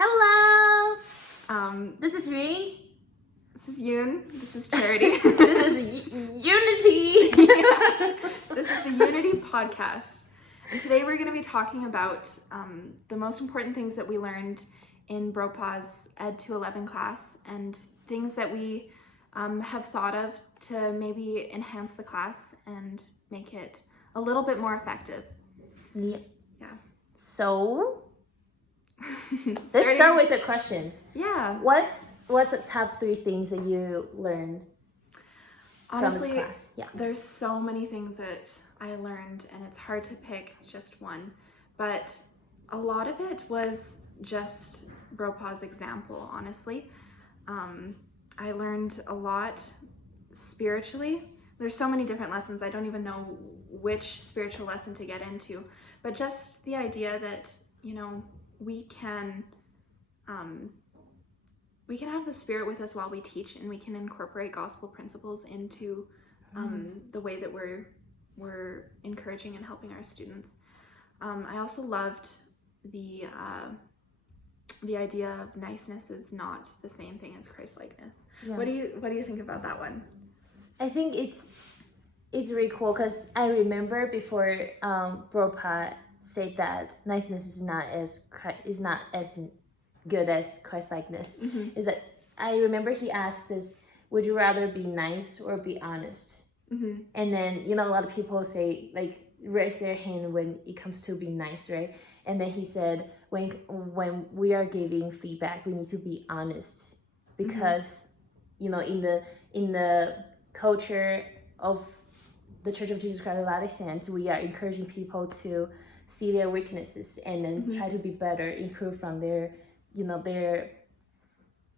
Hello! This is Yun. This is Yoon. This is Charity. This is Unity. This is the Yunity podcast. And today we're going to be talking about the most important things that we learned in Bropa's Ed to 11 class and things that we have thought of to maybe enhance the class and make it a little bit more effective. Yeah. So, let's start with a question. Yeah. What's the top 3 things that you learned from this class? Yeah. There's so many things that I learned, and it's hard to pick just one. But a lot of it was just Bropa's example, honestly. I learned a lot spiritually. There's so many different lessons. I don't even know which spiritual lesson to get into. But just the idea that, we can have the Spirit with us while we teach, and we can incorporate gospel principles into the way that we're encouraging and helping our students. I also loved the idea of niceness is not the same thing as Christ-likeness. Yeah. What do you think about that one? I think it's really cool because I remember before Bropa said that niceness is not as good as Christ-likeness. Mm-hmm. Is that I remember he asked us, would you rather be nice or be honest? Mm-hmm. And then a lot of people say raise their hand when it comes to being nice, right? And then he said when we are giving feedback, we need to be honest because mm-hmm. in the culture of the Church of Jesus Christ of Latter-day Saints, we are encouraging people to see their weaknesses and then mm-hmm. try to be better, improve from their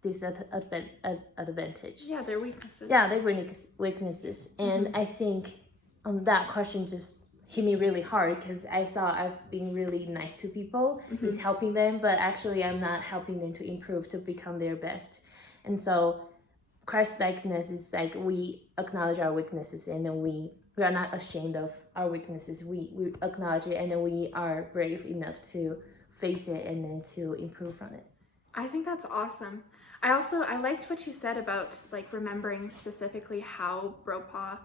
disadvantage. Yeah, their weaknesses. Yeah, their weaknesses. And mm-hmm. I think that question just hit me really hard because I thought I've been really nice to people, mm-hmm. is helping them, but actually I'm not helping them to improve, to become their best. And so Christ-likeness is we acknowledge our weaknesses and then we are not ashamed of our weaknesses. We acknowledge it and then we are brave enough to face it and then to improve from it. I think that's awesome. I liked what you said about remembering specifically how Bropa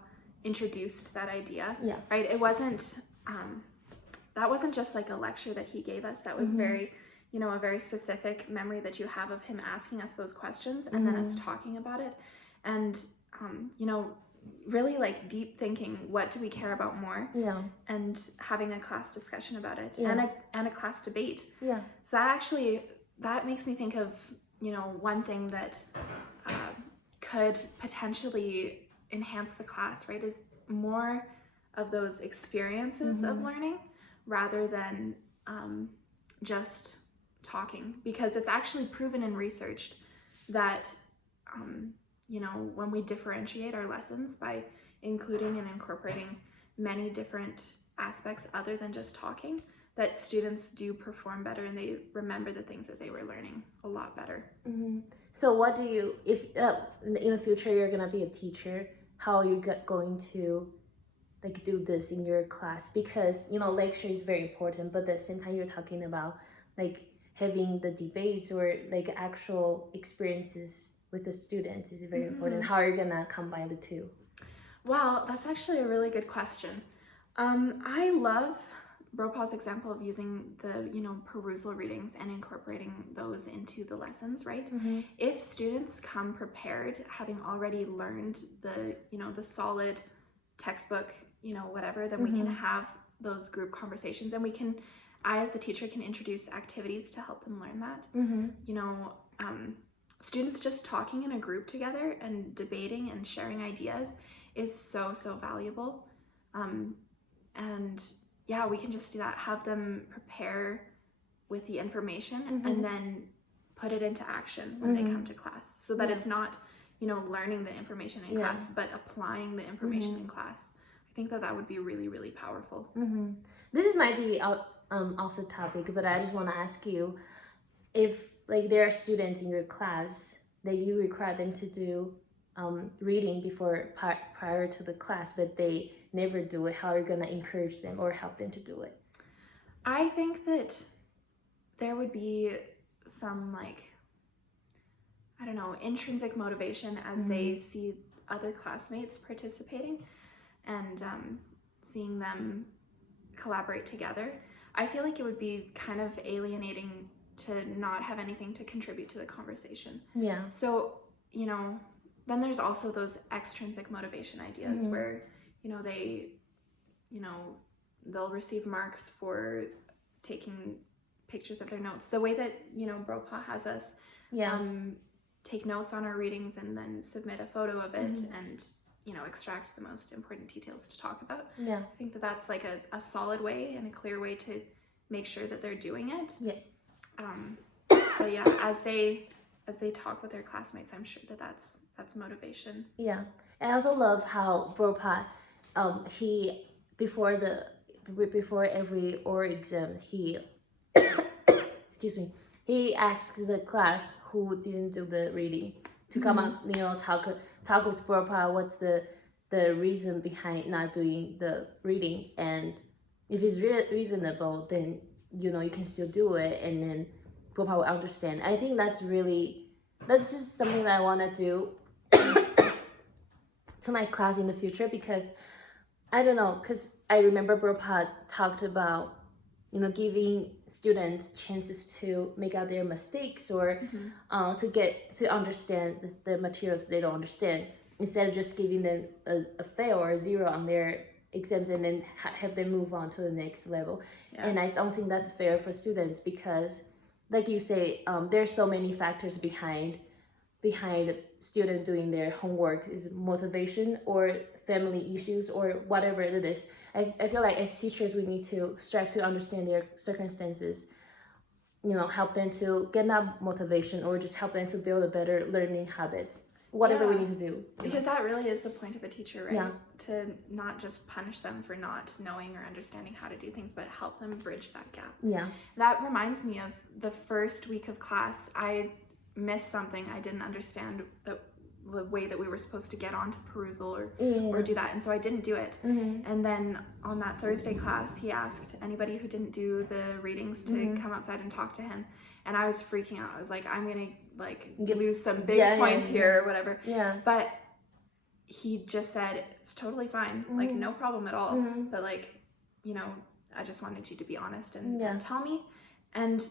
introduced that idea. Yeah. Right? It wasn't that wasn't just a lecture that he gave us. That was mm-hmm. very a very specific memory that you have of him asking us those questions and mm-hmm. then us talking about it. And really deep thinking, what do we care about more? Yeah. And having a class discussion about it. Yeah. And a class debate. Yeah. So that makes me think of one thing that could potentially enhance the class, right, is more of those experiences mm-hmm. of learning rather than just talking, because it's actually proven and researched that when we differentiate our lessons by including and incorporating many different aspects other than just talking, that students do perform better and they remember the things that they were learning a lot better. Mm-hmm. So what do you, if in the future you're going to be a teacher, how are you going to do this in your class? Because lecture is very important, but at the same time you're talking about having the debates or actual experiences with the students is very mm-hmm. important. How are you going to combine the two? Well, that's actually a really good question. I love Bropa's example of using the perusal readings and incorporating those into the lessons, right? Mm-hmm. If students come prepared, having already learned the solid textbook, whatever, then mm-hmm. we can have those group conversations, and I as the teacher can introduce activities to help them learn that. Mm-hmm. Students just talking in a group together and debating and sharing ideas is so valuable. And yeah, we can just do that, have them prepare with the information mm-hmm. and then put it into action when mm-hmm. they come to class, so that it's not learning the information in class, but applying the information mm-hmm. in class. I think that would be really, really powerful. Mm-hmm. This might be off the topic, but I just want to ask you if there are students in your class that you require them to do reading before prior to the class, but they never do it. How are you going to encourage them or help them to do it? I think that there would be some like, I don't know, intrinsic motivation as they see other classmates participating and seeing them collaborate together. I feel like it would be kind of alienating to not have anything to contribute to the conversation. Yeah. So, you know, then there's also those extrinsic motivation ideas where, you know, they, you know, they'll receive marks for taking pictures of their notes. The way that, you know, BROPA has us take notes on our readings and then submit a photo of it and, you know, extract the most important details to talk about. Yeah. I think that that's like a solid way and a clear way to make sure that they're doing it. Yeah. But yeah, as they talk with their classmates, I'm sure that that's motivation. Yeah. I also love how BROPA, he before every oral exam, he excuse me, he asks the class who didn't do the reading to come up, you know, talk with BROPA. What's the reason behind not doing the reading, and if it's reasonable, then you know you can still do it, and then BROPA will understand. I think that's just something that I want to do to my class in the future, because I don't know, because I remember BROPA talked about, you know, giving students chances to make out their mistakes or to get to understand the materials they don't understand, instead of just giving them a fail or a 0 on their exams and then have them move on to the next level. Yeah. And I don't think that's fair for students, because like you say, there's so many factors behind students doing their homework. Is motivation or family issues or whatever it is. I feel like as teachers we need to strive to understand their circumstances, you know, help them to get that motivation or just help them to build a better learning habits, whatever we need to do. Because that really is the point of a teacher, right? Yeah. To not just punish them for not knowing or understanding how to do things, but help them bridge that gap. Yeah. That reminds me of the first week of class. I missed something. I didn't understand the way that we were supposed to get onto perusal or do that, and so I didn't do it. And then on that Thursday class, he asked anybody who didn't do the readings to come outside and talk to him, and I was freaking out. I was like, I'm gonna like lose some big points here or whatever. But he just said it's totally fine, like no problem at all, but like, you know, I just wanted you to be honest and tell me. And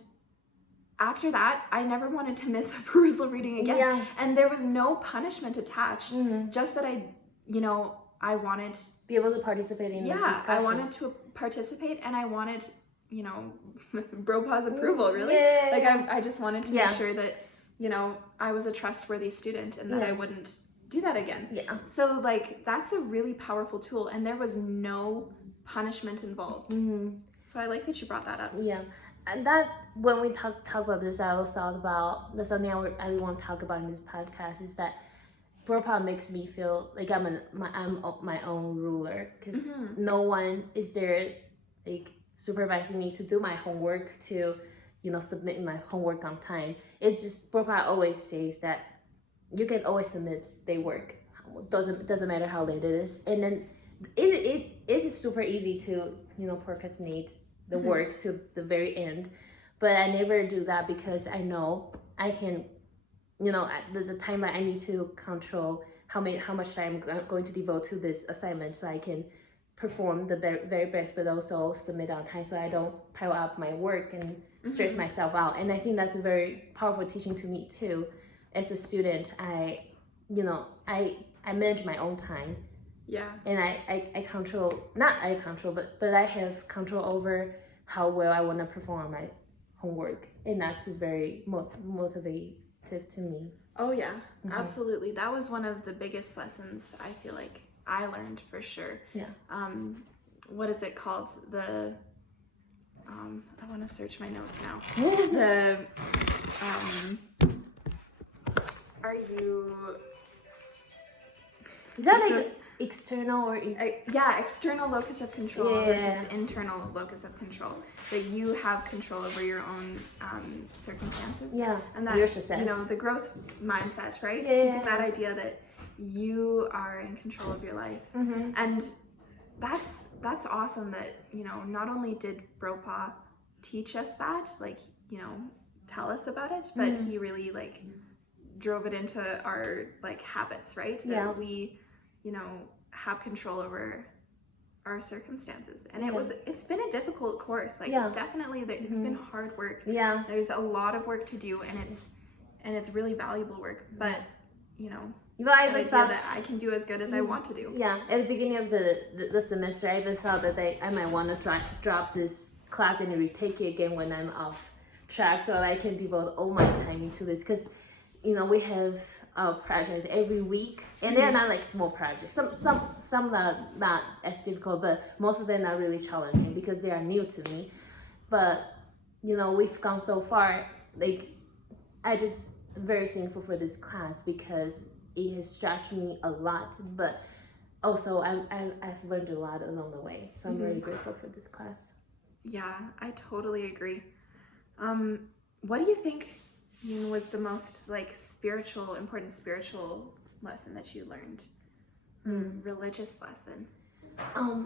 after that, I never wanted to miss a perusal reading again. And there was no punishment attached, just that I wanted to be able to participate in the discussion. I wanted to participate, and I wanted, you know, BROPA's approval, really. Like I just wanted to make sure that, you know, I was a trustworthy student and that I wouldn't do that again. So like that's a really powerful tool, and there was no punishment involved. So I like that you brought that up. And that, when we talk about this, I also thought about, that's something I want to talk about in this podcast, is that BROPA makes me feel like I'm my own ruler, because no one is there like supervising me to do my homework, to, you know, submit my homework on time. It's just, BROPA always says that you can always submit their work, doesn't matter how late it is, and then it is super easy to, you know, procrastinate the work to the very end, but I never do that, because I know I can, you know, at the time that I need to control how much time I'm going to devote to this assignment, so I can perform the very best, but also submit on time, so I don't pile up my work and stress myself out. And I think that's a very powerful teaching to me too. As a student, I manage my own time. And I control, but I have control over how well I want to perform my homework, and that's very motivative to me. Oh yeah, absolutely. That was one of the biggest lessons I feel like I learned, for sure. What is it called? I want to search my notes now. Is that like external or external locus of control versus internal locus of control, that you have control over your own circumstances, and that, your success, you know, the growth mindset, right? Keeping that idea that you are in control of your life. And that's awesome that, you know, not only did BROPA teach us that, like, you know, tell us about it, but he really like drove it into our like habits, right? That we, you know, have control over our circumstances. And it's been a difficult course, like definitely it's been hard work. There's a lot of work to do, and it's really valuable work, but you know, I thought that I can do as good as I want to do. At the beginning of the semester, I even thought that I might want to drop this class and retake it again when I'm off track, so I can devote all my time into this, because you know, we have a project every week, and they're not like small projects. Some not as difficult, but most of them are really challenging because they are new to me. But you know, we've gone so far. Like, I just very thankful for this class because it has stretched me a lot, but also I've learned a lot along the way. So I'm very grateful for this class. Yeah, I totally agree. What do you think was the most like important spiritual lesson that you learned? Religious lesson?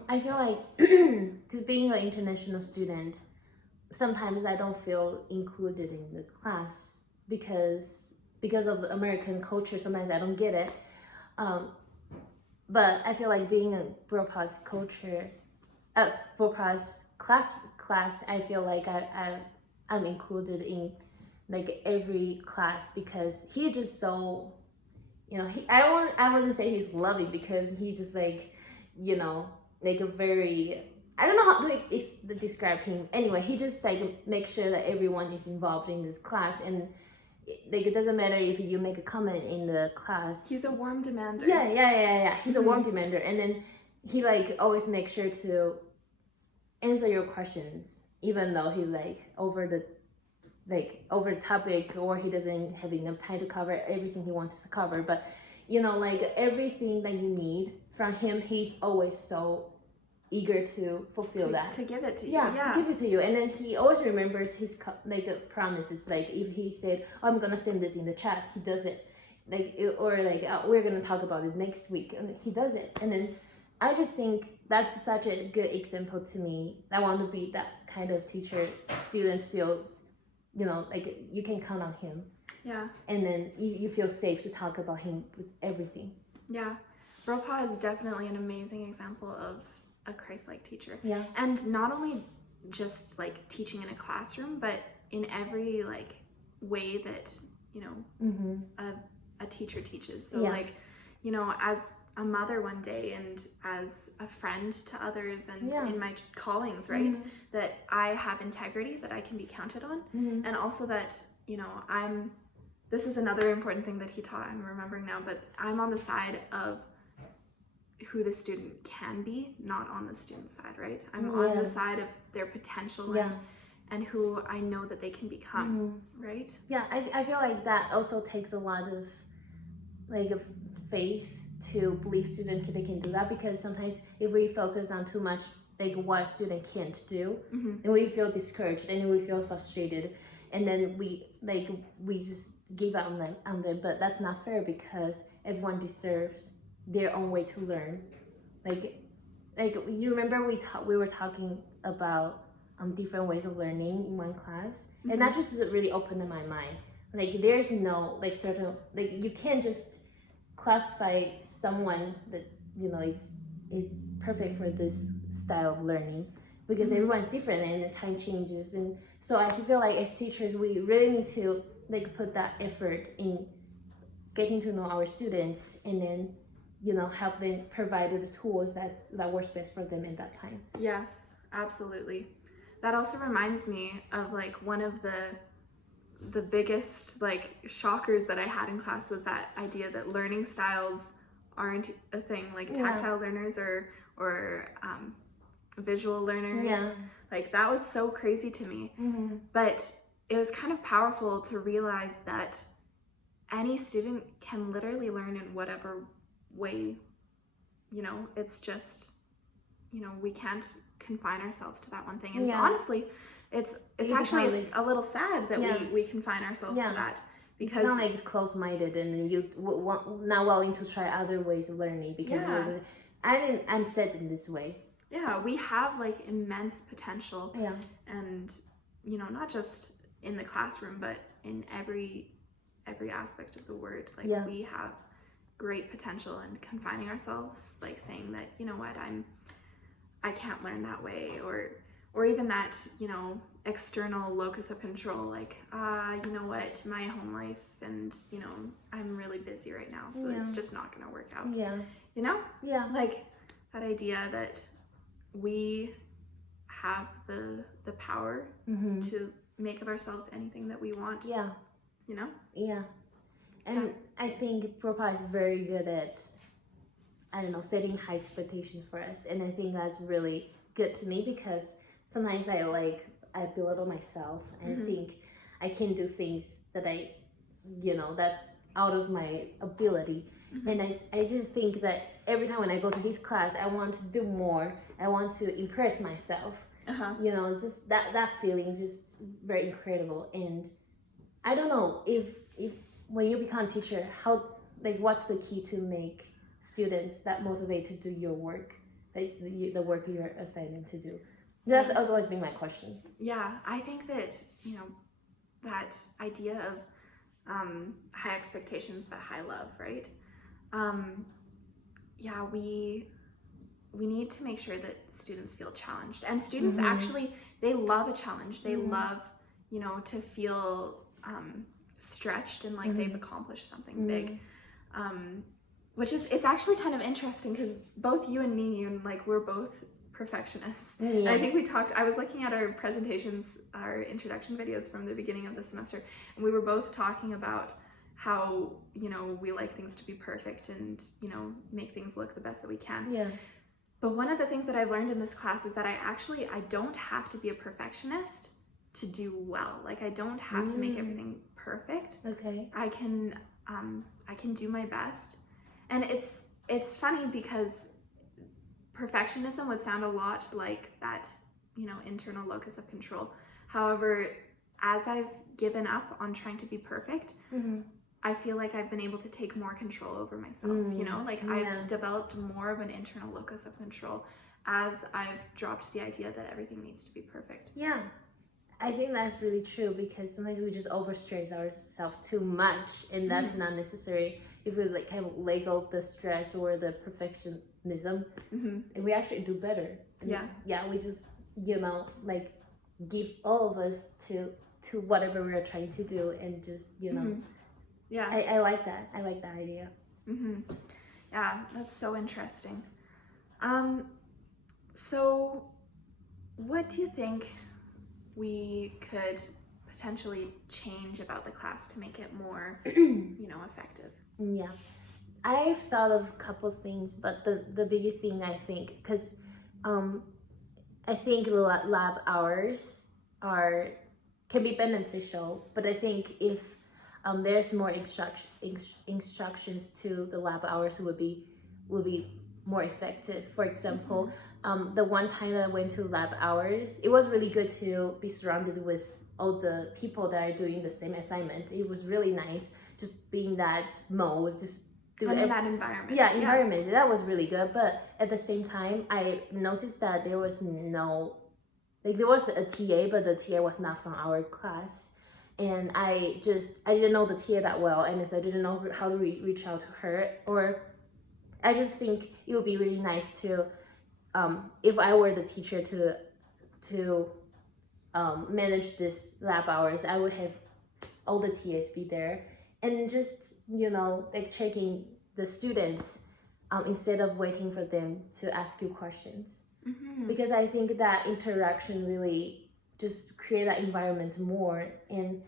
I feel like, because being an international student, sometimes I don't feel included in the class because of the American culture. Sometimes I don't get it. But I feel like being in Bropa's culture, Bropa's class, I feel like I'm included in like every class, because he just so, you know, I wouldn't say he's loving, because he just like, you know, like a very, I don't know how to describe him. Anyway, he just like makes sure that everyone is involved in this class, and like it doesn't matter if you make a comment in the class. He's a warm demander. Yeah. He's a warm demander, and then he like always makes sure to answer your questions, even though he like over the topic, or he doesn't have enough time to cover everything he wants to cover. But you know, like everything that you need from him, he's always so eager to fulfill that, to give it to you. To give it to you. And then he always remembers his like promises. Like if he said, oh, I'm gonna send this in the chat, he does it. Like, or like, oh, we're gonna talk about it next week, and he does it. And then I just think that's such a good example to me. I want to be that kind of teacher. Students feel, you know, like you can count on him. And then you feel safe to talk about him with everything. Bropa is definitely an amazing example of a Christ-like teacher. And not only just like teaching in a classroom, but in every like way that, you know, a teacher teaches. So like, you know, as a mother one day, and as a friend to others, and in my callings, right, that I have integrity, that I can be counted on, and also that, you know, this is another important thing that he taught, I'm remembering now, but I'm on the side of who the student can be, not on the student's side, right? I'm on the side of their potential and who I know that they can become, right? I feel like that also takes a lot of like of faith to believe students they can do that, because sometimes if we focus on too much like what student can't do, and we feel discouraged, and we feel frustrated, and then we just give up on them. But that's not fair, because everyone deserves their own way to learn. Like you remember we were talking about different ways of learning in one class, and that just really opened my mind. Like there's no like certain, like you can't just classify someone that, you know, is perfect for this style of learning, because everyone's different and the time changes. And so I feel like as teachers we really need to like put that effort in getting to know our students, and then, you know, help them provide the tools that works best for them at that time. Yes, absolutely. That also reminds me of like one of the biggest like shockers that I had in class was that idea that learning styles aren't a thing, like tactile learners or visual learners. Like that was so crazy to me. But it was kind of powerful to realize that any student can literally learn in whatever way, you know. It's just, you know, we can't confine ourselves to that one thing. And it's honestly, it's actually a little sad that we confine ourselves to that, because it's not like close-minded and you not willing to try other ways of learning, because I'm set in this way. We have like immense potential, and you know, not just in the classroom, but in every aspect of the word. Like we have great potential in confining ourselves, like saying that, you know what, I can't learn that way, or even that, you know, external locus of control, like you know what, my home life, and you know, I'm really busy right now, so it's just not gonna work out. You know? Like that idea that we have the power to make of ourselves anything that we want. You know? And I think Propa is very good at, I don't know, setting high expectations for us, and I think that's really good to me, because sometimes I belittle myself and I think I can do things that that's out of my ability. And I just think that every time when I go to this class, I want to do more. I want to impress myself. You know, just that feeling, just very incredible. And I don't know if when you become a teacher, how, like, what's the key to make students that motivated to do your work, the work you're assigned them to do? That's always been my question. I think that, you know, that idea of high expectations but high love, right? We need to make sure that students feel challenged, and students actually, they love a challenge. They love, you know, to feel stretched and like they've accomplished something big. Which is, it's actually kind of interesting, because both you and me, and like, we're both perfectionists. And I think I was looking at our presentations, our introduction videos from the beginning of the semester, and we were both talking about how, you know, we like things to be perfect and, you know, make things look the best that we can. But one of the things that I've learned in this class is that I don't have to be a perfectionist to do well. Like, I don't have to make everything perfect. I can do my best. And it's funny, because perfectionism would sound a lot like that, you know, internal locus of control. However, as I've given up on trying to be perfect, I feel like I've been able to take more control over myself, you know, like I've developed more of an internal locus of control as I've dropped the idea that everything needs to be perfect. I think that's really true, because sometimes we just overstress ourselves too much, and that's not necessary. If we like kind of let go of the stress or the perfectionism, and we actually do better. And we just, you know, like, give all of us to whatever we're trying to do, and just, you know. I like that. I like that idea. Yeah, that's so interesting. So what do you think we could potentially change about the class to make it more, you know, effective? I've thought of a couple things, but the biggest thing, I think, because I think the lab hours can be beneficial, but I think if there's more instructions to the lab hours will be more effective. For example, the one time that I went to lab hours, it was really good to be surrounded with all the people that are doing the same assignment. It was really nice just being that mode, just do in that environment. Environment. That was really good. But at the same time, I noticed that there was there was a TA, but the TA was not from our class. And I didn't know the TA that well, and so I didn't know how to reach out to her. Or I just think it would be really nice to, if I were the teacher, to manage this lab hours, I would have all the TAs be there, and just, you know, like, checking the students instead of waiting for them to ask you questions. Because I think that interaction really just create that environment more, and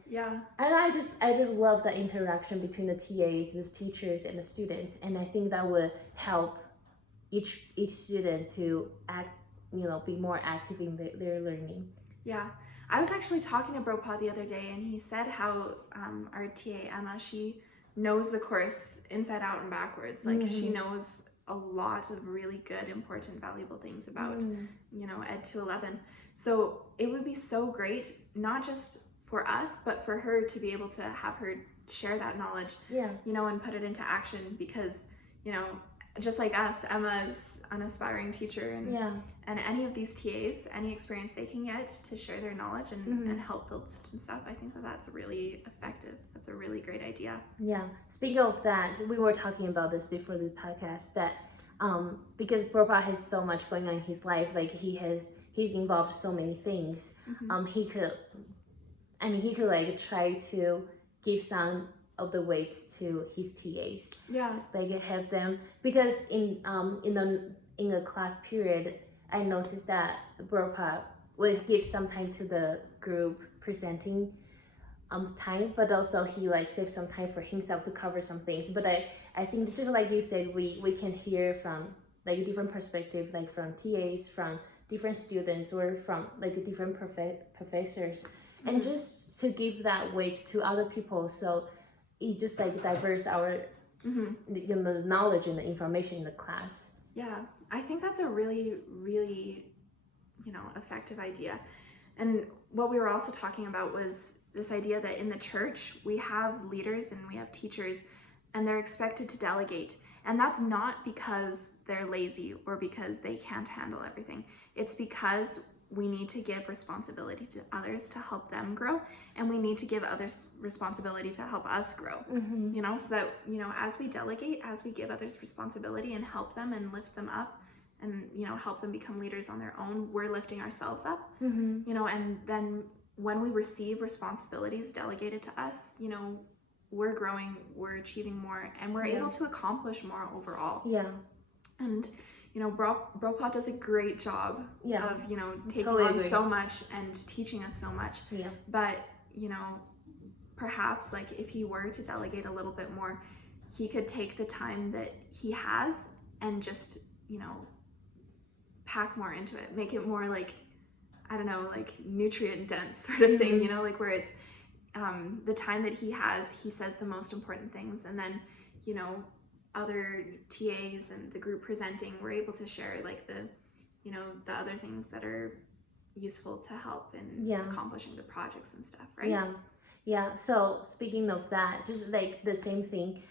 I just love that interaction between the TAs, the teachers, and the students, and I think that would help each student to act, you know, be more active in their learning. I was actually talking to Bropa the other day, and he said how our TA Emma, she knows the course inside out and backwards. Like, she knows a lot of really good, important, valuable things about, you know, Ed 211. So it would be so great, not just for us, but for her to be able to have her share that knowledge, you know, and put it into action, because, you know, just like us, Emma's an aspiring teacher and any of these TAs, any experience they can get to share their knowledge and help build student stuff, I think that that's really effective. That's a really great idea. Yeah. Speaking of that, we were talking about this before the podcast that because Bropa has so much going on in his life, like he's involved in so many things. He could like try to give some of the weight to his TAs. Yeah. Like have them, because in a class period, I noticed that Bropa would give some time to the group presenting time, but also he like saved some time for himself to cover some things. But I think just like you said, we can hear from like a different perspective, like from TAs, from different students, or from like different professors, and just to give that weight to other people. So it's just like diverse our the knowledge and the information in the class. Yeah, I think that's a really, really, effective idea. And what we were also talking about was this idea that in the church, we have leaders and we have teachers, and they're expected to delegate. And that's not because they're lazy or because they can't handle everything. It's because we need to give responsibility to others to help them grow, and we need to give others responsibility to help us grow. So that as we delegate, as we give others responsibility and help them and lift them up and help them become leaders on their own, we're lifting ourselves up. And then when we receive responsibilities delegated to us, we're growing, we're achieving more, and we're able to accomplish more overall. And Bropa does a great job of, taking on so much and teaching us so much. But, perhaps like if he were to delegate a little bit more, he could take the time that he has and just, pack more into it, make it more like, I don't know, like nutrient dense sort of thing, like where it's the time that he has, he says the most important things, and then, other TAs and the group presenting, we're able to share like the other things that are useful to help in accomplishing the projects and stuff, right? So speaking of that, just like the same thing,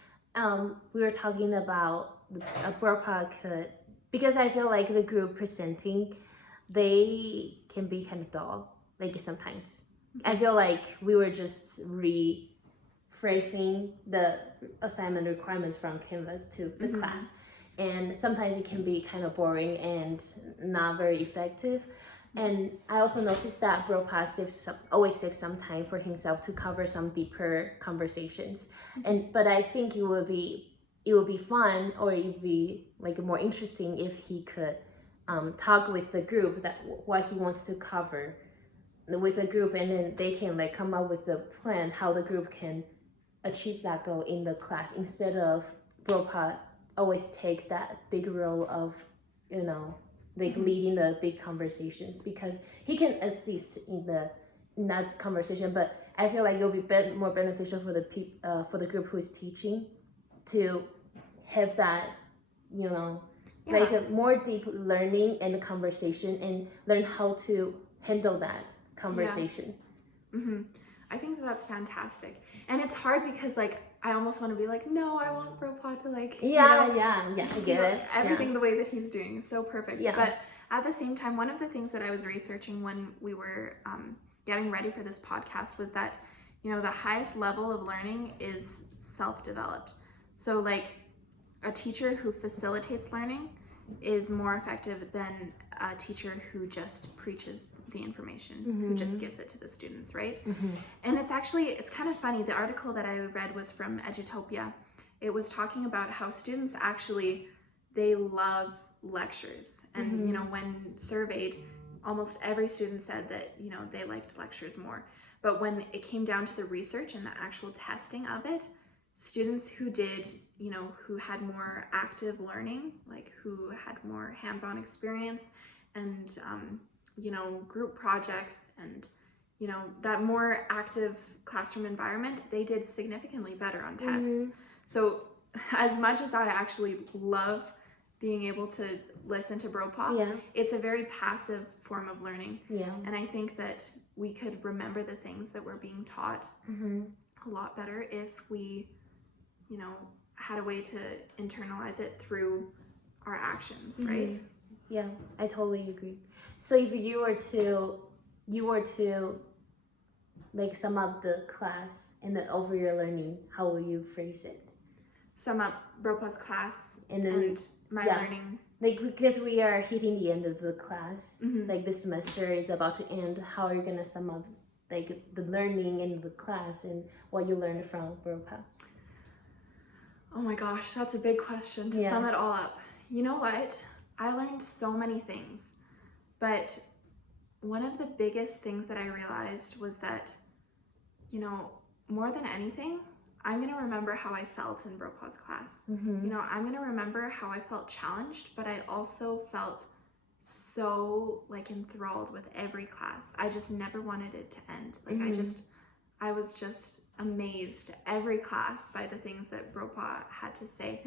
we were talking about a Bropa could, because I feel like the group presenting, they can be kind of dull, like sometimes. I feel like we were just rephrasing the assignment requirements from Canvas to the class, and sometimes it can be kind of boring and not very effective. And I also noticed that Bropa always saves some time for himself to cover some deeper conversations. But I think it would be fun, or it would be like more interesting if he could talk with the group that what he wants to cover with the group, and then they can like come up with the plan how the group can achieve that goal in the class, instead of Bropa always takes that big role of like leading the big conversations, because he can assist in that conversation, but I feel like it'll be more beneficial for the group who is teaching to have that like a more deep learning and conversation, and learn how to handle that conversation. I think that's fantastic, and it's hard because like I almost want to be like, no, I want Bropa to like I get it, everything the way that he's doing is so perfect. But at the same time, one of the things that I was researching when we were getting ready for this podcast was that the highest level of learning is self-developed. So like a teacher who facilitates learning is more effective than a teacher who just preaches the information, who just gives it to the students, right? And it's kind of funny. The article that I read was from Edutopia. It was talking about how students they love lectures, and when surveyed, almost every student said that they liked lectures more. But when it came down to the research and the actual testing of it, students who had more active learning, like who had more hands-on experience and group projects and that more active classroom environment, they did significantly better on tests. So as much as I actually love being able to listen to Bropa, it's a very passive form of learning. And I think that we could remember the things that we're being taught a lot better if we had a way to internalize it through our actions, right? Yeah, I totally agree. So if you were to like sum up the class and then over your learning, how will you phrase it? Sum up Bropa's class And then and my learning. Like, because we are hitting the end of the class, like the semester is about to end, how are you gonna sum up like the learning in the class and what you learned from Bropa? Oh my gosh, that's a big question to sum it all up. You know what? I learned so many things, but one of the biggest things that I realized was that, you know, more than anything, I'm going to remember how I felt in Bropa's class. You know, I'm going to remember how I felt challenged, but I also felt so like enthralled with every class. I just never wanted it to end. Like I was just amazed every class by the things that Bropa had to say.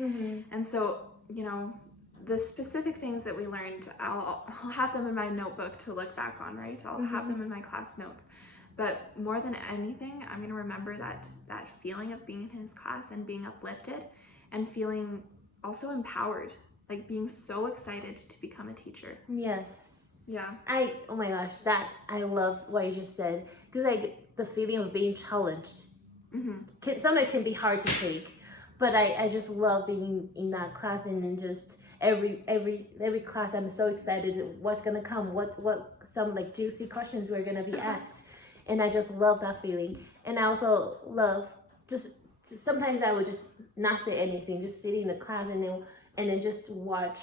And so, you know, the specific things that we learned, I'll have them in my notebook to look back on, right? I'll have them in my class notes. But more than anything, I'm going to remember that feeling of being in his class and being uplifted and feeling also empowered, like being so excited to become a teacher. Yes. Yeah. Oh my gosh, I love what you just said, because like the feeling of being challenged sometimes can be hard to take, but I just love being in that class, and then just every class I'm so excited what's gonna come, what some like juicy questions we're gonna be asked. And I just love that feeling. And I also love just sometimes I would just not say anything, just sitting in the class and then just watch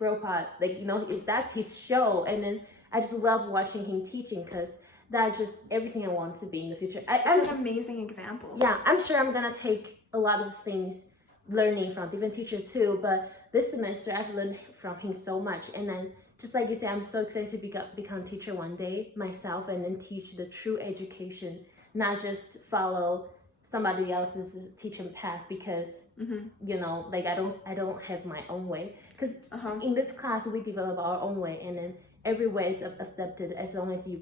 Bropa, like, you know, that's his show. And then I just love watching him teaching, because that's just everything I want to be in the future. I'm an amazing example. Yeah, I'm sure I'm gonna take a lot of things learning from different teachers too, but this semester I've learned from him so much. And then just like you said, I'm so excited to become a teacher one day myself, and then teach the true education, not just follow somebody else's teaching path, because you know, like I don't have my own way, because in this class we develop our own way, and then every way is accepted as long as you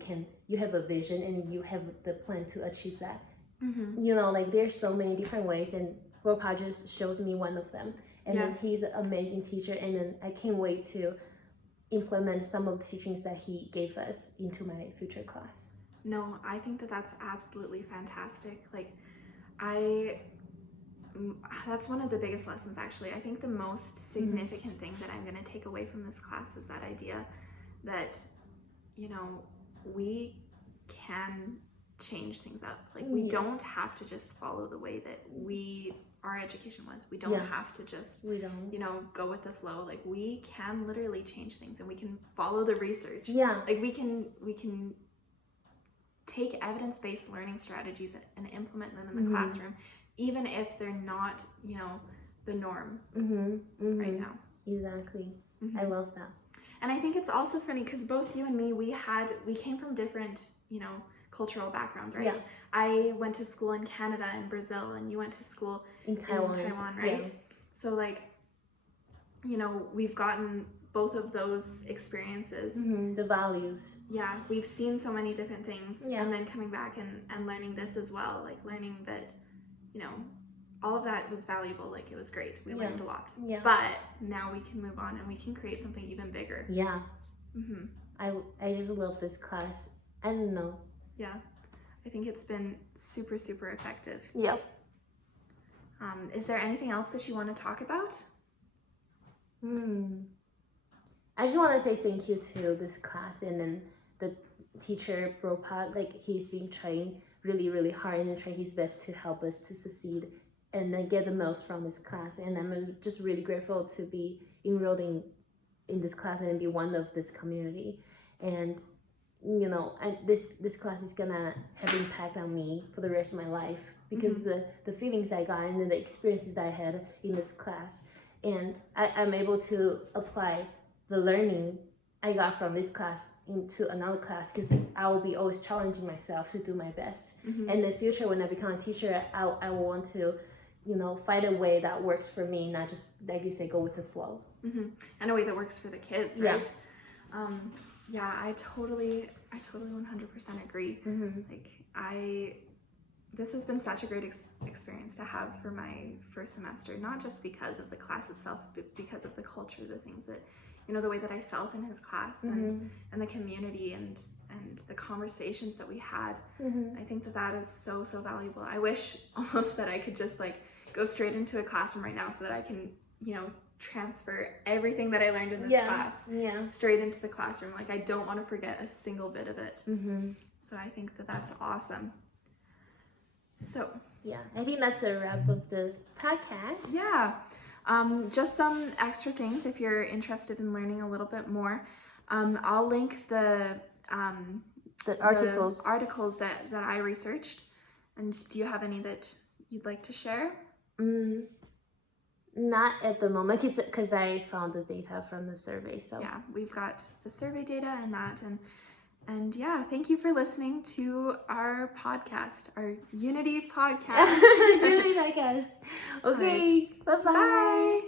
have a vision and you have the plan to achieve that. You know, like there's so many different ways, and Bropa just shows me one of them, and then he's an amazing teacher, and then I can't wait to implement some of the teachings that he gave us into my future class. No, I think that's absolutely fantastic. Like that's one of the biggest lessons, actually. I think the most significant thing that I'm going to take away from this class is that idea that, you know, we can change things up. Like we don't have to just follow the way that our education was. We don't have to just, you know, go with the flow. Like we can literally change things, and we can follow the research. Yeah. Like we can take evidence-based learning strategies and implement them in the classroom, even if they're not, you know, the norm right now. Exactly. I love that. And I think it's also funny because both you and me, we came from different, you know, cultural backgrounds, right? Yeah. I went to school in Canada and Brazil, and you went to school in Taiwan, right? Yeah. So like, you know, we've gotten both of those experiences. The values. Yeah, we've seen so many different things, and then coming back and learning this as well, like learning that, you know, all of that was valuable. Like it was great. We learned a lot. Yeah. But now we can move on and we can create something even bigger. Yeah. I just love this class. I don't know. Yeah, I think it's been super, super effective. Yep. Is there anything else that you want to talk about? I just want to say thank you to this class, and then the teacher Bropa. Like he's been trying really, really hard and trying his best to help us to succeed and then get the most from this class. And I'm just really grateful to be enrolled in this class and be one of this community. And you know, this class is gonna have impact on me for the rest of my life, because the feelings I got and the experiences that I had in this class, and I'm able to apply the learning I got from this class into another class, because I will be always challenging myself to do my best. And in the future, when I become a teacher, I will want to, you know, find a way that works for me, not just, like you say, go with the flow. And a way that works for the kids, right? Yeah, I totally 100% agree. Like this has been such a great experience to have for my first semester, not just because of the class itself, but because of the culture, the things that, the way that I felt in his class and the community and the conversations that we had. I think that is so, so valuable. I wish almost that I could just like go straight into a classroom right now so that I can, transfer everything that I learned in this class straight into the classroom. Like, I don't want to forget a single bit of it. So I think that's awesome. So yeah, I think that's a wrap of the podcast. Yeah. Just some extra things if you're interested in learning a little bit more. I'll link the articles that I researched. And do you have any that you'd like to share? Not at the moment, because I found the data from the survey. So yeah, we've got the survey data and that, and yeah, thank you for listening to our podcast, our Yunity podcast. Yunity podcast. Okay, right. bye-bye. Bye.